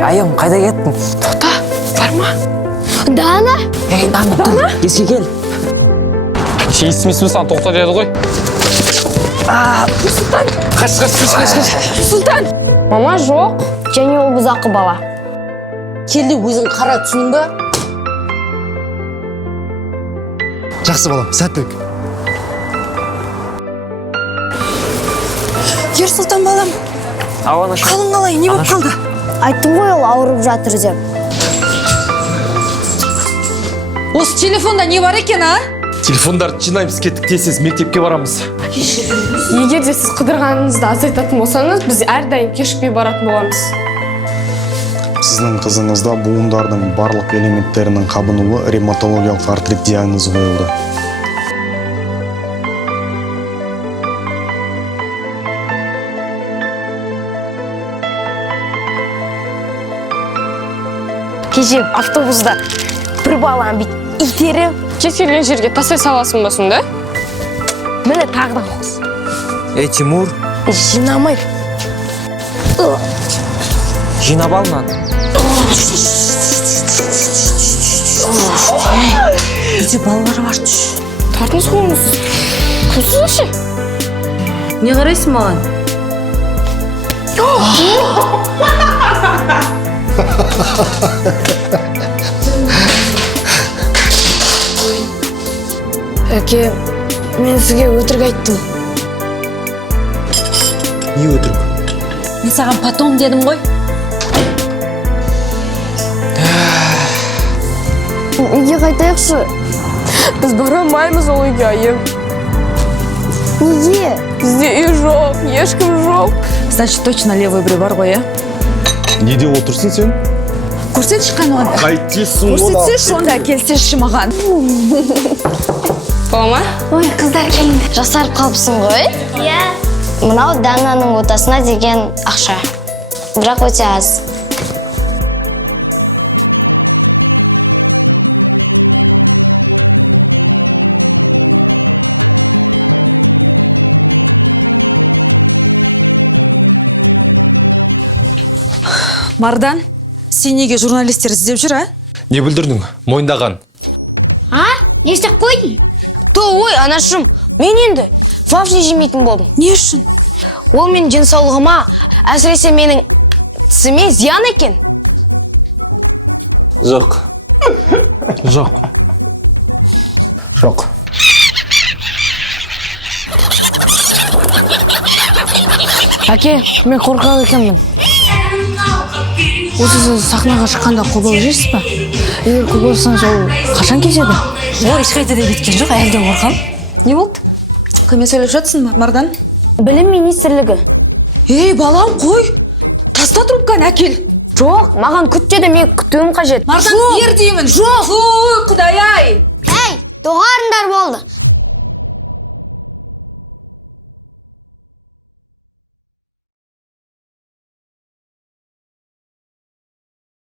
Айым, қайда кеттің? Тоқта, бар ма? Дана? Дана, тұр, еске кел. Естімесін тоқта деді ғой. Сұлтан! Қаш. Сұлтан! Мама жоқ. Және ол бұзақы бала. Келді өзің қара түсінің ба? Жақсы балам, сәттілік. Ер Сұлтан балам, қалың қалай, не болып қалды? Айттым ғой ол ауырып жатыр деп. Осы телефонда не бар екен, а? Телефондарды жинаймыз, кеттік тезсіз мектепке барамыз. Егер де сіз қыдырғаныңызды азайтатын болсаңыз, біз әрдайым кешікпей баратын боламыз. Сіздің қызыңызда буындардың барлық элементтерінің қабынуы ревматологиялық артрит диагнозы қойылды. Кеше автобуста бір баланы бит итеріп, Кез келген жерге тастай саласың ба сонда? міне тағдан қос. Тимур, Жинамай. жинап алынан. Үйде балалары бар түш. Тартыңыз қолыңыз. Күлсіз ше? Не қарайсың маған? Әке, мен сізге өтірік айттым. Не өтірік? Мен саған потом дедім ғой. Үйге қайтайықшы. Біз бара алмаймыз ол үйге, айым. Неге? Бізде үй жоқ, ешкім жоқ. Значит, точно левый біреу бар ғой, Неде отырсың сен? Көрсетші қануан. Қайтесің Көрсетсеші онда, келсеші маған. Балама? Ой, қыздар келіңді. Жасарып қалыпсың ғой? Иә. Мынау Дананың отасына деген ақша. Бірақ өте аз. Мардан, сен неге журналистер іздеп жүр, а? Не бүлдірдің? Мойындаған. А? Не істеп қойдың? Ой, анашым, мен енді вафли жемейтін болдым. Не үшін? Ол мен денсаулығыма, әсіресе менің тісіме зиян екен. Жоқ. Әке, мен қорқақ екенмін. Осы сіз сахнаға шыққанда қобал жейсіз ба? Егер қобалсаңыз ол қашан кетеді? Ол ешқайда да кеткен жоқ, әлде қорқам. Не болды? Кіммен сөйлеп жатсың, Мардан? Білім министрлігі. Ей, балам, қой! Таста трубканы әкел. Жоқ, маған күт деді, мен күтуім қажет. Мардан, ер деймін. Жоқ! Құдай-ай! Әй, доғарындар болды.